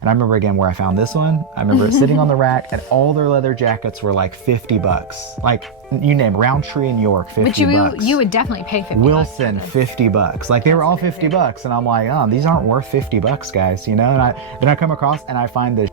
And I remember again where I found this one. I remember it sitting on the rack, and all their leather jackets were like $50. Like, you name it, Roundtree in York, $50. But you would definitely pay $50. Wilson, $50. Like, they were all $50, and I'm like, oh, these aren't worth $50, guys, you know? And then I come across and I find this.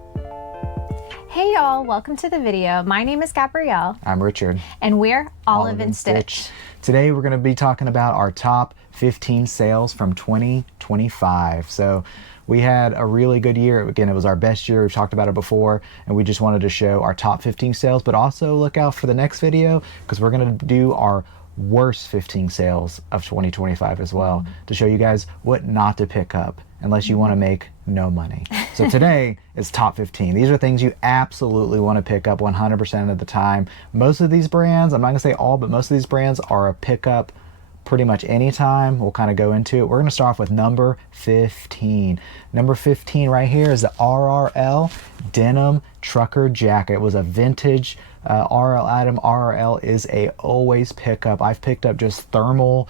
Hey y'all, welcome to the video. My name is Gabrielle. I'm Richard. And we're Olive and Stitch. Today we're going to be talking about our top 15 sales from 2025. So we had a really good year. Again, it was our best year. We've talked about it before, and we just wanted to show our top 15 sales, but also look out for the next video because we're going to do our worst 15 sales of 2025 as well, to show you guys what not to pick up unless you want to make no money. So today is top 15. These are things you absolutely want to pick up 100% of the time. Most of these brands, I'm not gonna say all, but most of these brands are a pickup pretty much anytime. We'll kind of go into it. We're gonna start off with number 15. Number 15 right here is the RRL denim trucker jacket. It was a vintage RRL item. RRL is a always pickup. I've picked up just thermal,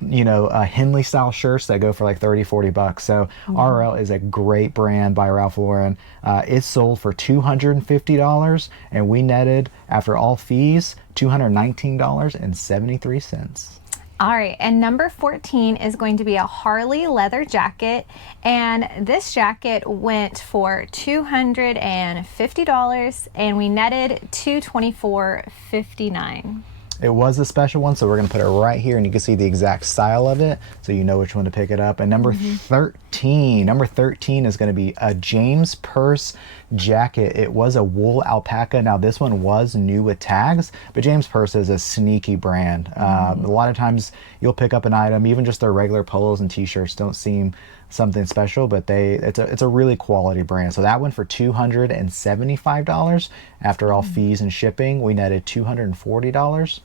you know, Henley style shirts that go for like $30-$40. So RRL is a great brand by Ralph Lauren. It sold for $250, and we netted, after all fees, $219.73. All right, and number 14 is going to be a Harley leather jacket, and this jacket went for $250, and we netted $224.59. It was a special one, so we're going to put it right here, and you can see the exact style of it, so you know which one to pick it up. And number 13, number 13 is going to be a James Purse jacket. It was a wool alpaca. Now this one was new with tags, but James Purse is a sneaky brand. A lot of times you'll pick up an item, even just their regular polos and t-shirts don't seem something special, but it's a really quality brand. So that went for $275. After all fees and shipping, we netted $240.20.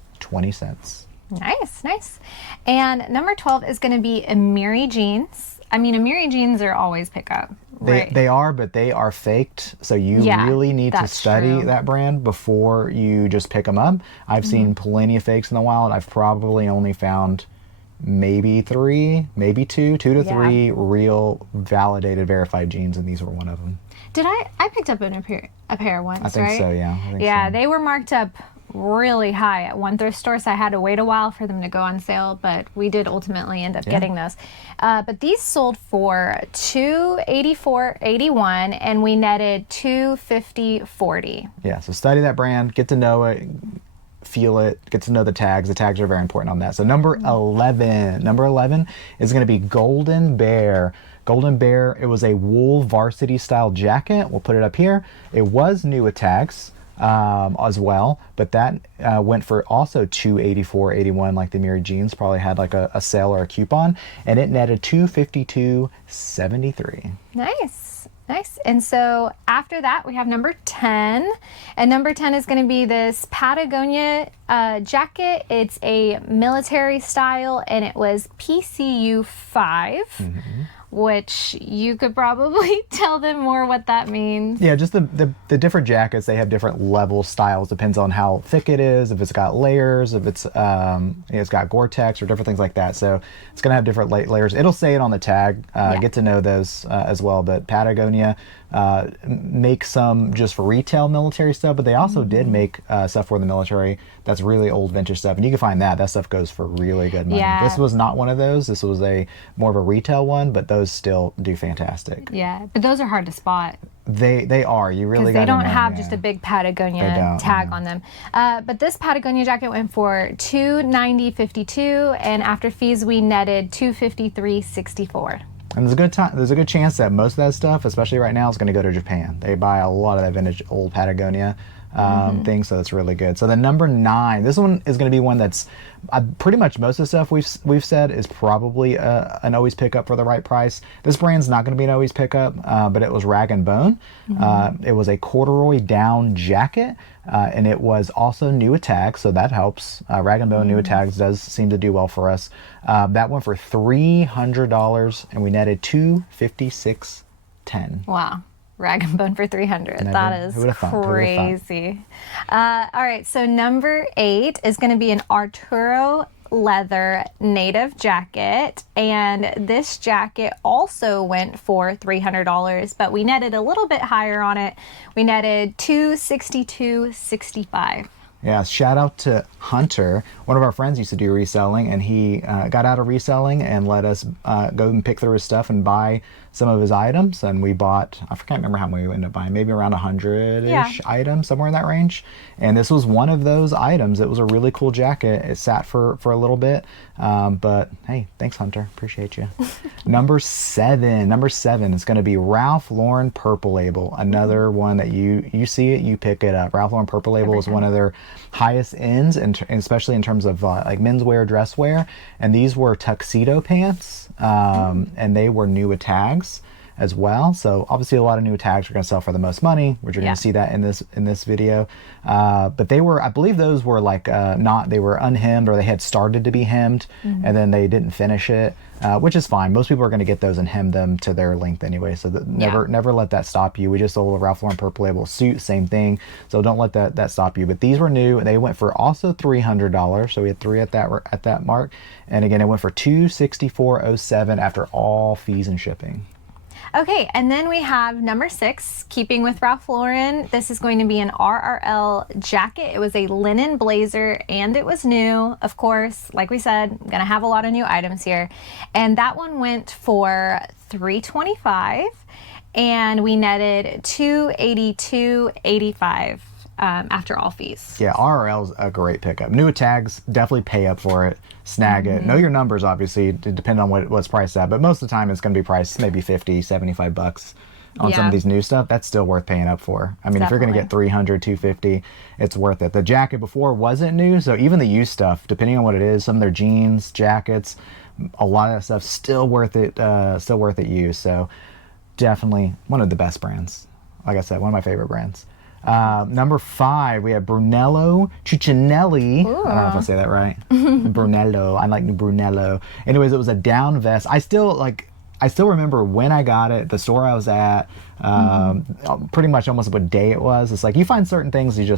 Nice, nice. And number 12 is going to be Amiri jeans. I mean, Amiri jeans are always pickup. Right? They are, but they are faked. So you really need to study that brand before you just pick them up. I've seen plenty of fakes in the wild. I've probably only found maybe two to three real validated verified jeans, and these were one of them. Did I picked up a pair once, I think right? so, yeah. Yeah, they were marked up really high at one thrift store, so I had to wait a while for them to go on sale, but we did ultimately end up getting those. But these sold for $284.81, and we netted $250.40. Yeah, so study that brand, get to know it, feel it, get to know the tags. The tags are very important on that. So number 11 is going to be Golden Bear. Golden Bear, it was a wool varsity style jacket. We'll put it up here. It was new with tags as well, but that went for also $284.81, like the Amiri jeans probably had like a sale or a coupon, and it netted $252.73. Nice. And so after that, we have number 10. And number 10 is going to be this Patagonia jacket. It's a military style, and it was PCU 5, which you could probably tell them more what that means. Yeah, just the different jackets, they have different level styles. Depends on how thick it is, if it's got layers, if it's it's got Gore-Tex or different things like that. So it's gonna have different layers. It'll say it on the tag. Get to know those as well. But Patagonia make some just for retail military stuff, but they also did make stuff for the military that's really old vintage stuff, and you can find that stuff goes for really good money. This was not one of those. This was more of a retail one, but those still do fantastic. Yeah, but those are hard to spot. They are. You really got to know. They don't have just a big Patagonia tag on them. But this Patagonia jacket went for $290.52, and after fees we netted $253.64. And there's a good chance that most of that stuff, especially right now, is going to go to Japan. They buy a lot of that vintage old Patagonia thing, so it's really good. So the number 9, this one is going to be one that's pretty much most of the stuff we've said is probably an always pickup for the right price. This brand's not going to be an always pickup, but it was Rag & Bone. It was a corduroy down jacket, and it was also new with tags, so that helps. Rag & Bone new with tags does seem to do well for us. That went for $300, and we netted $256.10. Wow. Rag & Bone for $300. That is crazy. All right, so number 8 is going to be an Arturo leather native jacket, and this jacket also went for $300, but we netted a little bit higher on it. We netted $262.65. Yeah, shout out to Hunter. One of our friends used to do reselling, and he got out of reselling and let us go and pick through his stuff and buy some of his items. And we bought, I can't remember how many we ended up buying, maybe around 100-ish items, somewhere in that range. And this was one of those items. It was a really cool jacket. It sat for a little bit. But hey, thanks, Hunter. Appreciate you. Number seven is going to be Ralph Lauren Purple Label. Another one that you see it, you pick it up. Ralph Lauren Purple Label is one of their highest ends, and especially in terms of like menswear, dress wear. And these were tuxedo pants, and they were new with tags as well. So obviously a lot of new tags are going to sell for the most money, which you're going to see that in this video. But they were, I believe those were like they were unhemmed, or they had started to be hemmed, and then they didn't finish it, which is fine. Most people are going to get those and hem them to their length anyway. So never let that stop you. We just sold a Ralph Lauren Purple Label suit, same thing. So don't let that stop you. But these were new, and they went for also $300. So we had three at that mark. And again, it went for $264.07 after all fees and shipping. Okay, and then we have number 6, keeping with Ralph Lauren. This is going to be an RRL jacket. It was a linen blazer, and it was new. Of course, like we said, I'm gonna have a lot of new items here. And that one went for $325, and we netted $282.85 after all fees. Yeah, RRL's a great pickup. New tags, definitely pay up for it. Snag it. Know your numbers, obviously, depending on what's priced at, but most of the time it's going to be priced maybe $50, $75 on some of these new stuff. That's still worth paying up for. I mean, if you're going to get $300, $250, it's worth it. The jacket before wasn't new, so even the used stuff, depending on what it is, some of their jeans, jackets, a lot of that stuff still worth it used. So definitely one of the best brands. Like I said, one of my favorite brands. Number 5, we have Brunello Cucinelli. Ooh. I don't know if I say that right. Brunello. I like Brunello. Anyways, it was a down vest. I still remember when I got it, the store I was at, pretty much almost what day it was. It's like you find certain things you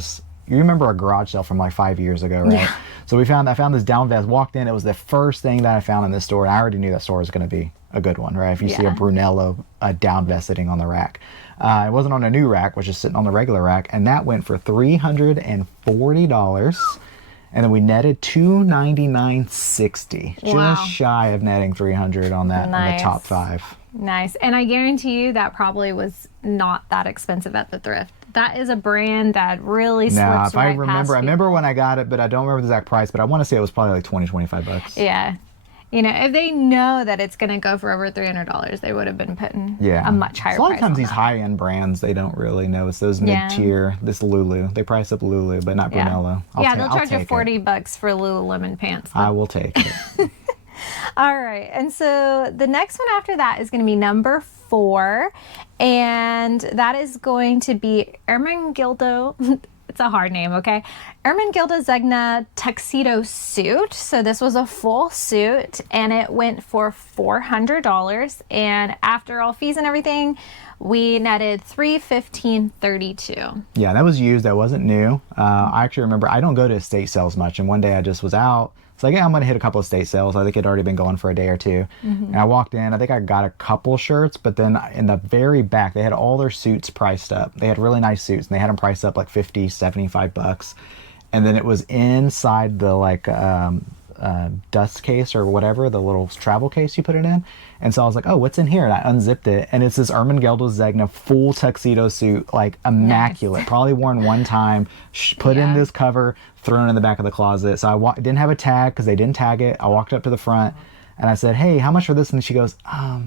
remember a garage sale from like 5 years ago, right? Yeah. So I found this down vest, walked in, it was the first thing that I found in this store, and I already knew that store was going to be a good one, right? If you see a Brunello down vest sitting on the rack. It wasn't on a new rack, which is sitting on the regular rack, and that went for $340. And then we netted $299.60. Wow. Just shy of netting $300 on that in the top 5. Nice. And I guarantee you that probably was not that expensive at the thrift. That is a brand that really slips right past I remember when I got it, but I don't remember the exact price, but I want to say it was probably like $20, $25. Yeah. You know, if they know that it's going to go for over $300, they would have been putting a much higher price. A lot of times these high-end brands, they don't really know. It's those mid-tier, this Lulu. They price up Lulu, but not Brunello. They'll charge you $40 for Lululemon pants. I will take it. All right, and so the next one after that is going to be number 4, and that is going to be Ermenegildo. It's a hard name, okay? Ermenegildo Zegna tuxedo suit. So this was a full suit, and it went for $400. And after all fees and everything, we netted $315.32. Yeah, that was used. That wasn't new. I actually remember, I don't go to estate sales much, and one day I just was out. It's like, yeah, I'm going to hit a couple of estate sales. I think it had already been going for a day or two. And I walked in. I think I got a couple shirts, but then in the very back, they had all their suits priced up. They had really nice suits, and they had them priced up like $50, $75. And then it was inside the like dust case or whatever, the little travel case you put it in. And so I was like, oh, what's in here? And I unzipped it, and it's this Ermenegildo Zegna full tuxedo suit, like immaculate, probably worn one time, put in this cover, thrown in the back of the closet. So I didn't have a tag because they didn't tag it. I walked up to the front, and I said, hey, how much for this? And she goes, I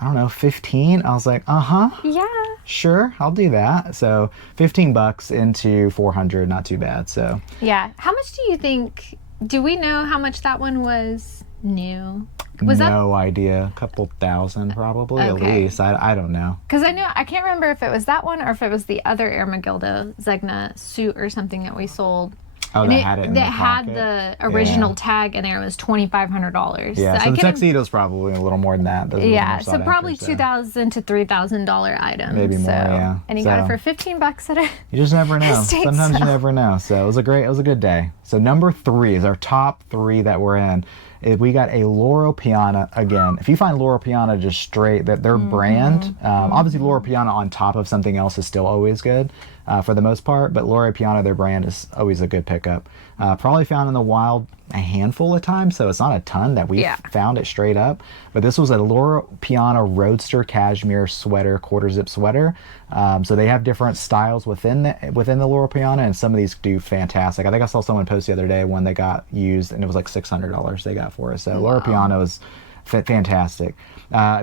don't know, 15? I was like, Yeah. Sure, I'll do that. So $15 into 400, not too bad. So yeah. How much do you think, do we know how much that one was new? Was no idea. A couple thousand probably, at least. I don't know. Because I can't remember if it was that one or if it was the other Ermenegildo Zegna suit or something that we sold. Oh, And that had it in the that had pocket? the original Yeah. tag, and there was $2,500. Yeah, So so I the can, tuxedo's probably a little more than that. Those are yeah, more so sought probably after, so. $2,000 to $3,000 items. Maybe more, so. yeah. And you got it So- for $15 at a You just never know. estate Sometimes you sale. never know. So it was a good day. So number 3 is our top 3 that we're in. We got a Loro Piana again. If you find Loro Piana just straight, that their brand, obviously Loro Piana on top of something else is still always good for the most part, but Loro Piana, their brand, is always a good pickup. Probably found in the wild a handful of times, so it's not a ton that we found it straight up. But this was a Loro Piana Roadster cashmere sweater, quarter zip sweater. So they have different styles within the Loro Piana, and some of these do fantastic. I think I saw someone post the other day one that got used, and it was like $600 they got for it. So Loro Piana was fantastic.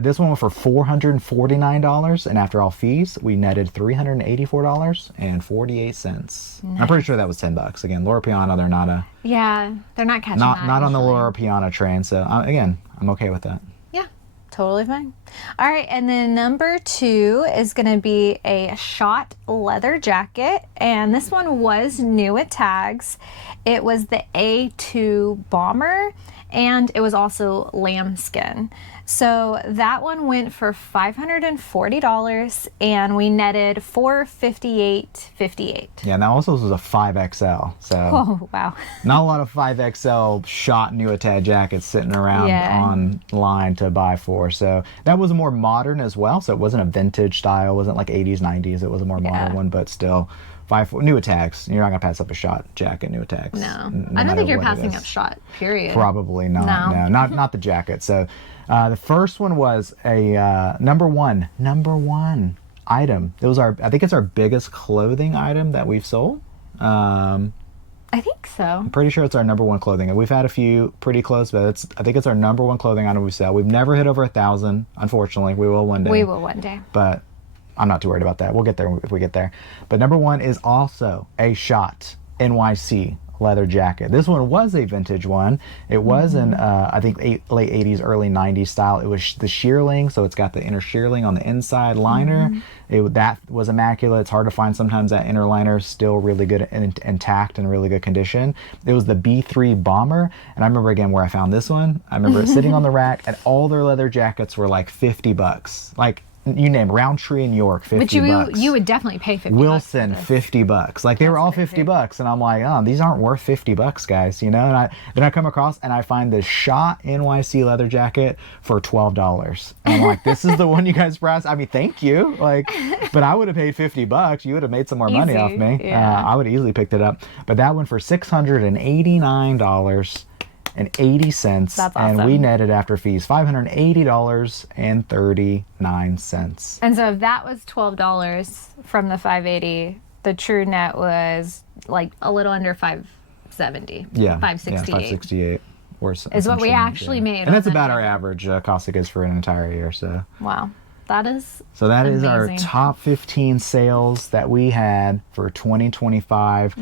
This one was for $449, and after all fees, we netted $384.48. I'm pretty sure that was $10. Again, Loro Piana, they're not a Yeah, they're not catching not that not on the usually. Loro Piana train. So again, I'm okay with that. Yeah, totally fine. All right, and then number 2 is going to be a shot leather jacket, and this one was new at tags. It was the A2 Bomber, and it was also lambskin. So that one went for $540, and we netted $458.58. Yeah, now also this was a 5XL, so Oh wow! not a lot of 5XL shot new Nuitag jackets sitting around Yeah. online to buy for. So that was more modern as well. So it wasn't a vintage style, it wasn't like 80s, 90s. It was a more modern one, but still Nuitags. You're not gonna pass up a shot jacket Nuitags. No, I don't matter think you're what it passing is. up shot. Period. Probably not. No. No, not the jacket. So the first one was a number one item. It was I think it's our biggest clothing item that we've sold. I think so. Pretty sure it's our number one clothing, and we've had a few pretty close, but I think it's our number one clothing item we sell. We've never hit over 1,000. Unfortunately, we will one day. We will one day. But I'm not too worried about that. We'll get there if we get there. But number 1 is also a shot NYC leather jacket. This one was a vintage one. It was in I think late 80s, early 90s style. It was the shearling, so it's got the inner shearling on the inside liner. That was immaculate. It's hard to find sometimes. That inner liner is still really good and intact and really good condition. It was the B3 Bomber, and I remember again where I found this one. I remember it sitting on the rack, and all their leather jackets were like $50. Like, you name Roundtree in York, $50. But you would definitely pay $50. Wilson, for this. $50. Like, they were all $50, and I'm like, oh, these aren't worth $50, guys, you know. And then I come across and I find this Shot NYC leather jacket for $12. And I'm like, this is the one you guys priced. I mean, thank you. Like, but I would have paid $50. You would have made some more money off me. Yeah. I would have easily picked it up. But that one for $689.80. That's awesome. And we netted after fees $580.39. And so if that was $12 from the 580, the true net was like a little under 570. Yeah, 568. Yeah, 568. Or Is what we actually made. And that's on about that our day. average cost of goods for an entire year. So Wow. That is that is our amazing. top 15 sales that we had for 2025.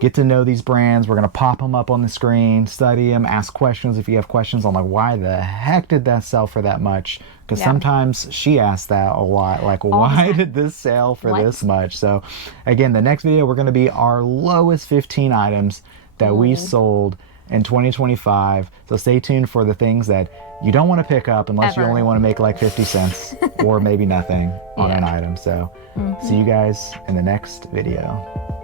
Get to know these brands. We're going to pop them up on the screen, study them, ask questions if you have questions on like, why the heck did that sell for that much? Because sometimes she asks that a lot, like, why did this sell for this much? So again, the next video, we're going to be our lowest 15 items that we sold in 2025. So stay tuned for the things that you don't want to pick up unless you Ever. only want to make like 50 cents or maybe nothing on an item. So see you guys in the next video.